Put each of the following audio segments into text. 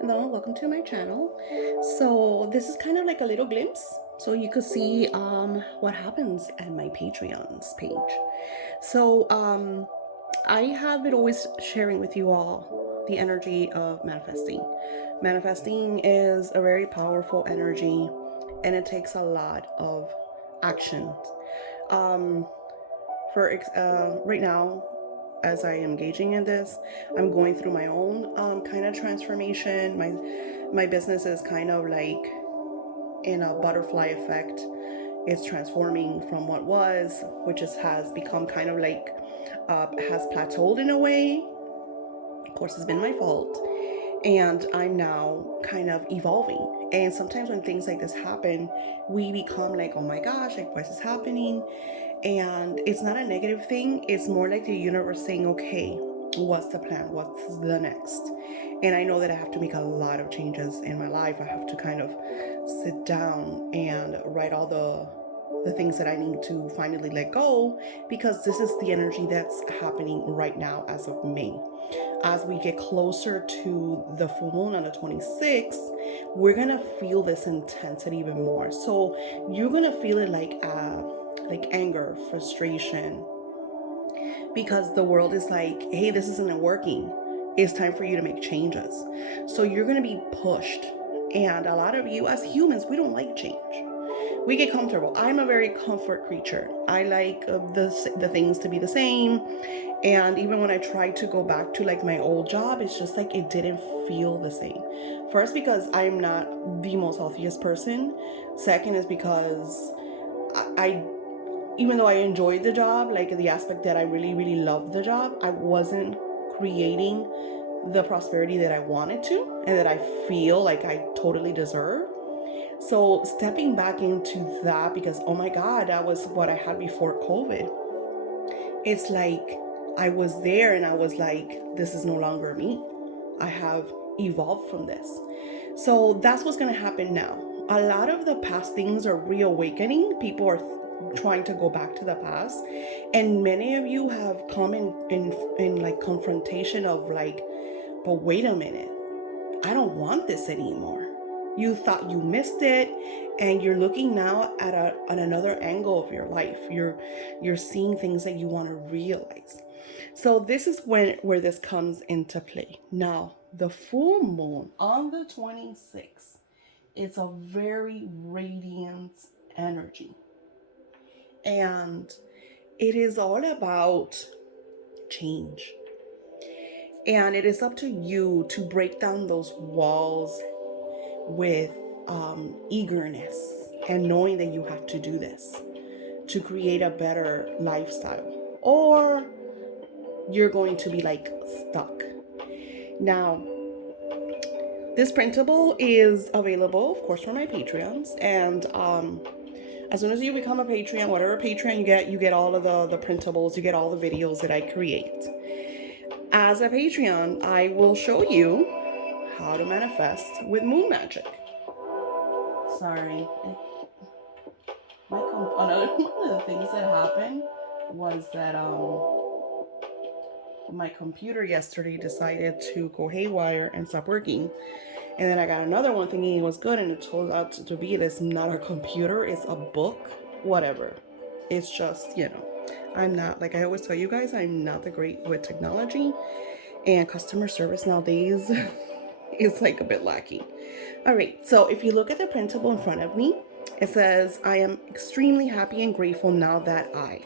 Hello, welcome to my channel. So this is kind of like a little glimpse, so you could see what happens at my Patreon's page. So I have been always sharing with you all the energy of manifesting. Manifesting is a very powerful energy, and it takes a lot of action. Um, for right now, as I am engaging in this, I'm going through my own kind of transformation. My business is kind of like in a butterfly effect. It's transforming from what was, which has become kind of like has plateaued in a way. Of course, it's been my fault, and I'm now kind of evolving. And sometimes when things like this happen, we become like, oh my gosh, like why is this happening? And it's not a negative thing, it's more like the universe saying, okay, what's the plan? What's the next? And I know that I have to make a lot of changes in my life. I have to kind of sit down and write all the things that I need to finally let go, because this is the energy that's happening right now as of May. As we get closer to the full moon on the 26th, we're gonna feel this intensity even more. So you're gonna feel it like anger, frustration, because the world is like, hey, this isn't working. It's time for you to make changes. So you're gonna be pushed. And a lot of you as humans, we don't like change. We get comfortable. I'm a very comfort creature. I like the things to be the same. And even when I tried to go back to like my old job, it's just like it didn't feel the same. First, because I'm not the most healthiest person. Second is because I even though I enjoyed the job, like the aspect that I really, really loved the job, I wasn't creating the prosperity that I wanted to and that I feel like I totally deserve. So stepping back into that, because oh my God, that was what I had before COVID. It's like I was there and I was like, this is no longer me. I have evolved from this. So that's what's going to happen now. A lot of the past things are reawakening. People are trying to go back to the past, and many of you have come in like confrontation of like, but wait a minute, I don't want this anymore. You thought you missed it, and you're looking now at another angle of your life. You're seeing things that you want to realize. So this is where this comes into play. Now, the full moon on the 26th is a very radiant energy. And it is all about change. And it is up to you to break down those walls with eagerness and knowing that you have to do this to create a better lifestyle, or you're going to be like stuck. Now, this printable is available, of course, for my Patreons, and as soon as you become a Patreon, whatever Patreon you get all of the printables, you get all the videos that I create. As a Patreon, I will show you how to manifest with moon magic. Sorry, another one of the things that happened was that my computer yesterday decided to go haywire and stop working. And then I got another one thinking it was good, and it turned out to be this not a computer, it's a book, whatever. It's just, I'm not, like I always tell you guys, I'm not the great with technology, and customer service nowadays is like a bit lacking. All right, so if you look at the printable in front of me, it says, I am extremely happy and grateful now that I.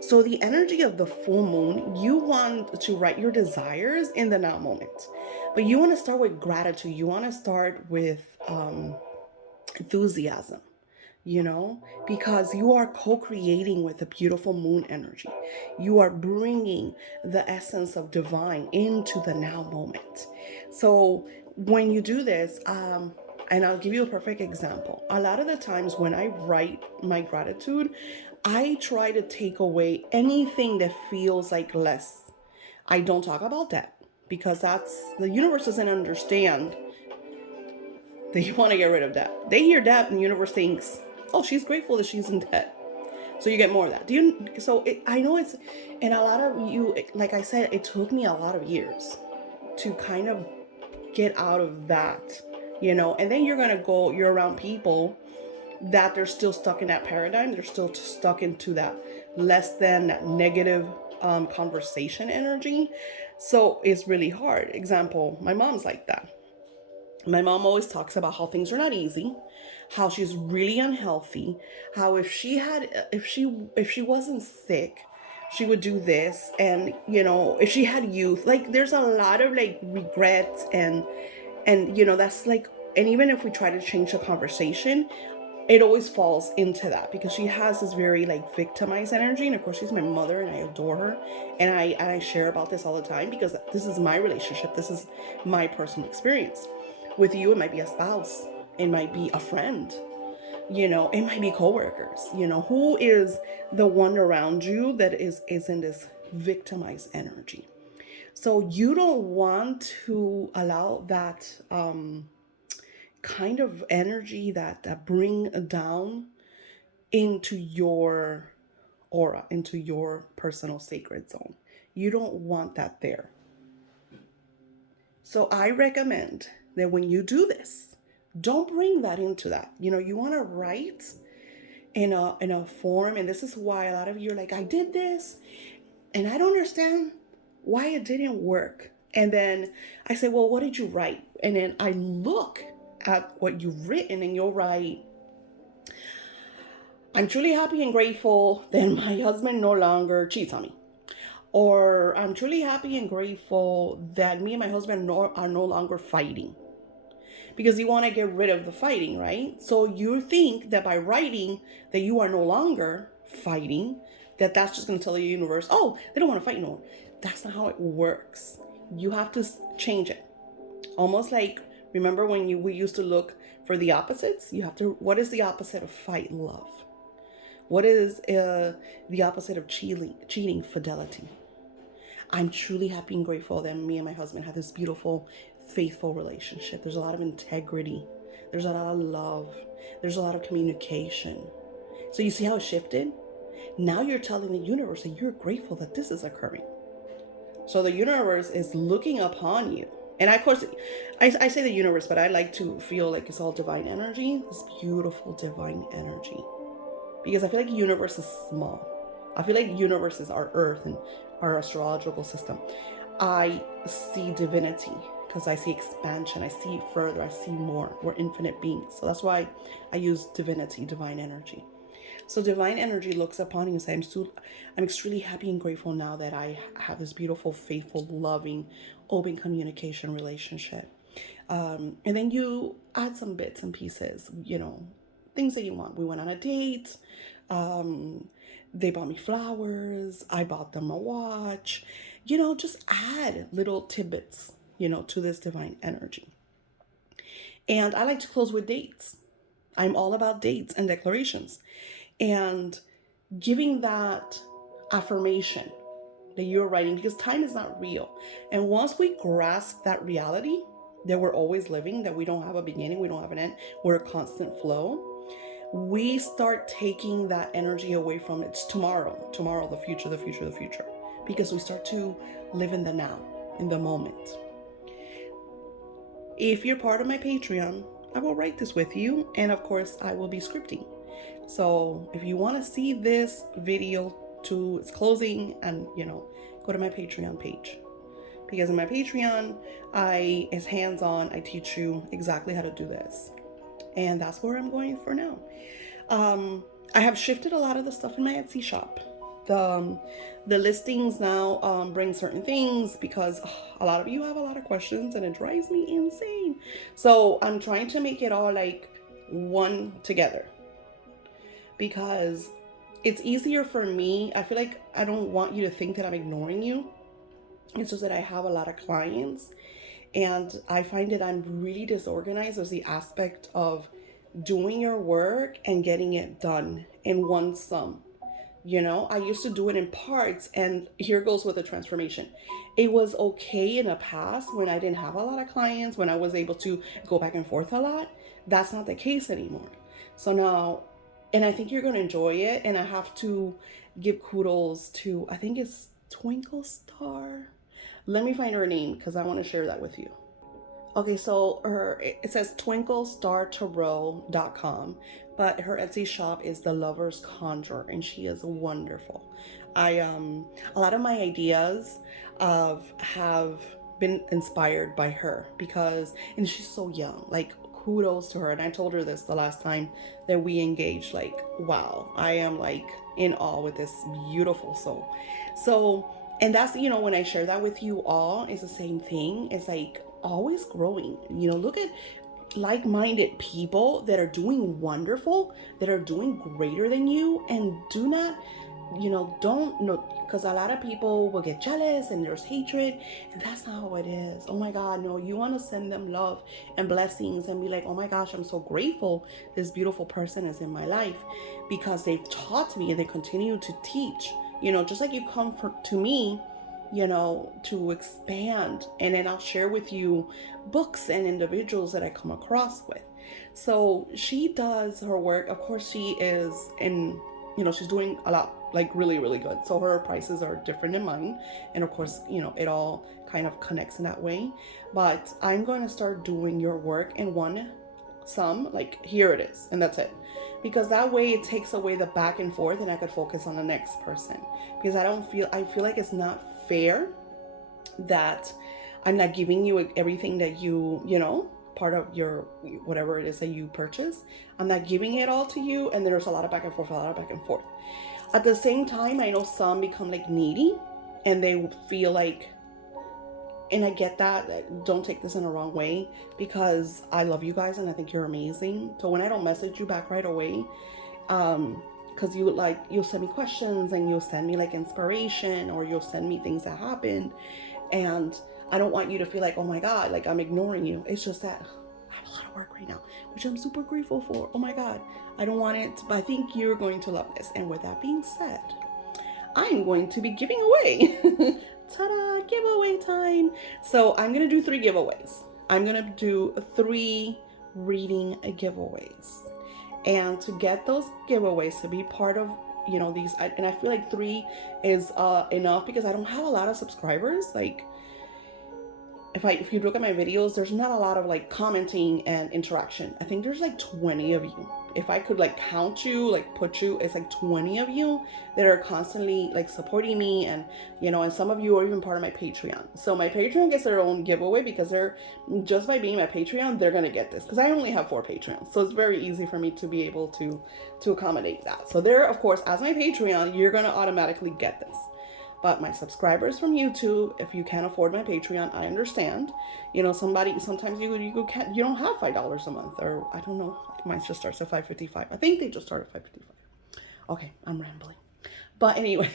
So the energy of the full moon, you want to write your desires in the now moment. But you want to start with gratitude. You want to start with enthusiasm, because you are co-creating with the beautiful moon energy. You are bringing the essence of divine into the now moment. So when you do this, and I'll give you a perfect example. A lot of the times when I write my gratitude, I try to take away anything that feels like less. I don't talk about debt, because the universe doesn't understand that you want to get rid of debt. They hear debt and the universe thinks, oh, she's grateful that she's in debt. So you get more of that. I know it's, and a lot of you, like I said, it took me a lot of years. to kind of get out of that, and then you're around people that they're still stuck in that paradigm. They're still stuck into that less than, that negative conversation energy. So it's really hard. Example, my mom's like that. My mom always talks about how things are not easy, how she's really unhealthy, how if she wasn't sick, she would do this, and if she had youth, like there's a lot of like regrets, and that's like, and even if we try to change the conversation, it always falls into that because she has this very like victimized energy. And of course she's my mother and I adore her, and I share about this all the time because this is my relationship, this is my personal experience. With you, it might be a spouse, it might be a friend, it might be coworkers. Who is the one around you that is in this victimized energy. So you don't want to allow that kind of energy that bring down into your aura, into your personal sacred zone. You don't want that there. So I recommend that when you do this, don't bring that into that. You want to write in a form, and this is why a lot of you are like, I did this and I don't understand why it didn't work. And then I say, well, what did you write? And then I look at what you've written, and you'll write, I'm truly happy and grateful that my husband no longer cheats on me. Or I'm truly happy and grateful that me and my husband are no longer fighting. Because you want to get rid of the fighting, right? So you think that by writing that you are no longer fighting, that's just going to tell the universe, oh, they don't want to fight no more. That's not how it works. You have to change it. Almost like, remember when we used to look for the opposites? What is the opposite of fight? Love. What is the opposite of cheating? Fidelity. I'm truly happy and grateful that me and my husband have this beautiful, faithful relationship. There's a lot of integrity. There's a lot of love. There's a lot of communication. So you see how it shifted? Now you're telling the universe that you're grateful that this is occurring. So the universe is looking upon you. And of course, I say the universe, but I like to feel like it's all divine energy. This beautiful divine energy. Because I feel like the universe is small. I feel like the universe is our earth and our astrological system. I see divinity because I see expansion. I see further. I see more. We're infinite beings. So that's why I use divinity, divine energy. So divine energy looks upon you and says, I'm extremely happy and grateful now that I have this beautiful, faithful, loving, open communication relationship. And then you add some bits and pieces, things that you want. We went on a date. They bought me flowers. I bought them a watch. Just add little tidbits, to this divine energy. And I like to close with dates. I'm all about dates and declarations and giving that affirmation that you're writing, because time is not real. And once we grasp that reality that we're always living, that we don't have a beginning, we don't have an end, we're a constant flow, we start taking that energy away from it's tomorrow, the future, because we start to live in the now, in the moment. If you're part of my Patreon, I will write this with you, and of course I will be scripting. So if you want to see this video to its closing, and go to my Patreon page, because in my Patreon it's hands-on. I teach you exactly how to do this, and that's where I'm going for now. I have shifted a lot of the stuff in my Etsy shop. The listings now bring certain things because a lot of you have a lot of questions and it drives me insane. So I'm trying to make it all like one together, because it's easier for me. I feel like I don't want you to think that I'm ignoring you. It's just that I have a lot of clients and I find that I'm really disorganized as the aspect of doing your work and getting it done in one sum. I used to do it in parts, and here goes with the transformation. It was okay in the past when I didn't have a lot of clients, when I was able to go back and forth a lot. That's not the case anymore. So now, and I think you're going to enjoy it. And I have to give kudos to, I think it's Twinkle Star. Let me find her name because I want to share that with you. Okay, so it says twinklestartarot.com, but her Etsy shop is The Lover's Conjurer, and she is wonderful. I a lot of my ideas of have been inspired by her because, and she's so young. Like, kudos to her. And I told her this the last time that we engaged. Like, wow, I am like in awe with this beautiful soul. So, and that's, when I share that with you all, it's the same thing. It's like always growing. Look at like-minded people that are doing wonderful, that are doing greater than you, and do not, don't know, because a lot of people will get jealous and there's hatred, and that's not how it is. Oh my God, no, you want to send them love and blessings and be like, oh my gosh, I'm so grateful this beautiful person is in my life because they've taught me and they continue to teach. Just like you come to me, to expand, and then I'll share with you books and individuals that I come across with. So she does her work. Of course, she is she's doing a lot, like really, really good. So her prices are different than mine. And of course, it all kind of connects in that way. But I'm going to start doing your work in one sum, like here it is, and that's it. Because that way it takes away the back and forth and I could focus on the next person. Because I feel like it's not fair that I'm not giving you everything that part of your whatever it is that you purchase. I'm not giving it all to you, and there's a lot of back and forth, At the same time, I know some become like needy, and they feel like, and I get that. Like, don't take this in a wrong way, because I love you guys and I think you're amazing. So when I don't message you back right away, because you'll send me questions and you'll send me like inspiration, or you'll send me things that happen, and I don't want you to feel like, oh my God, like I'm ignoring you. It's just that I have a lot of work right now, which I'm super grateful for. Oh my God, I don't want it, but I think you're going to love this. And with that being said, I'm going to be giving away ta-da, giveaway time. So I'm going to do 3 giveaways. I'm going to do 3 reading giveaways. And to get those giveaways, to be part of, these, and I feel like 3 is enough because I don't have a lot of subscribers. Like, if you look at my videos, there's not a lot of like commenting and interaction. I think there's like 20 of you. If I could like count you, like put you, it's like 20 of you that are constantly like supporting me, and and some of you are even part of my Patreon. So my Patreon gets their own giveaway because they're just by being my Patreon, they're gonna get this because I only have 4 Patreons. So it's very easy for me to be able to accommodate that. So they're, of course, as my Patreon, you're gonna automatically get this. But my subscribers from YouTube, if you can't afford my Patreon, I understand. Sometimes you can't, you don't have $5 a month, or I don't know. Mine just starts at $5.55. I think they just start at $5.55. Okay, I'm rambling. But anyways,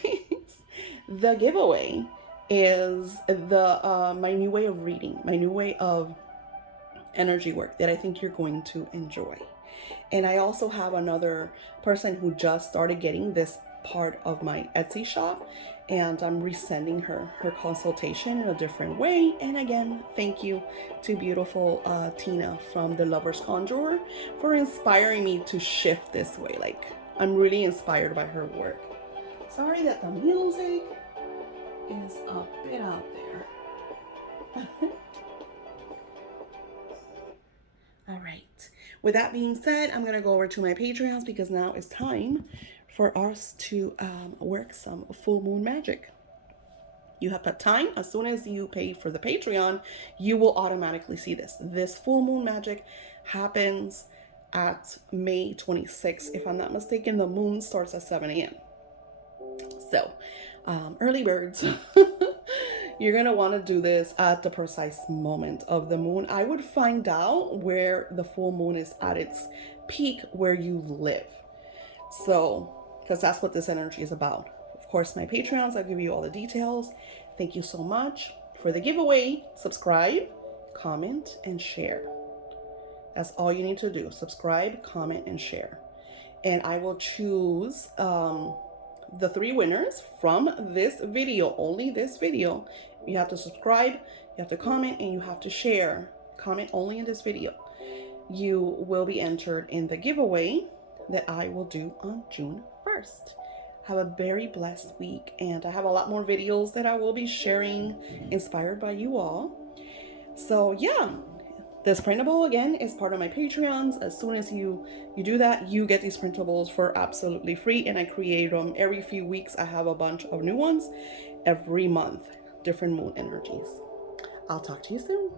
the giveaway is my new way of reading, my new way of energy work that I think you're going to enjoy. And I also have another person who just started getting this part of my Etsy shop, and I'm resending her consultation in a different way. And again, thank you to beautiful Tina from The Lover's Conjurer for inspiring me to shift this way. Like, I'm really inspired by her work. Sorry that the music is a bit out there. All right. With that being said, I'm going to go over to my Patreons because now it's time for us to work some full moon magic. You have that time. As soon as you pay for the Patreon, you will automatically see this. This full moon magic happens at May 26th. If I'm not mistaken, the moon starts at 7 a.m. So, early birds. You're going to want to do this at the precise moment of the moon. I would find out where the full moon is at its peak where you live. So, because that's what this energy is about. Of course, my Patreons, I'll give you all the details. Thank you so much for the giveaway. Subscribe, comment, and share. That's all you need to do. Subscribe, comment, and share. And I will choose the 3 winners from this video, only this video. You have to subscribe, you have to comment, and you have to share. Comment only in this video. You will be entered in the giveaway that I will do on June 1st. Have a very blessed week, and I have a lot more videos that I will be sharing inspired by you all. So yeah, this printable again is part of my Patreons. As soon as you do that, you get these printables for absolutely free, and I create them every few weeks. I have a bunch of new ones every month, different moon energies. I'll talk to you soon.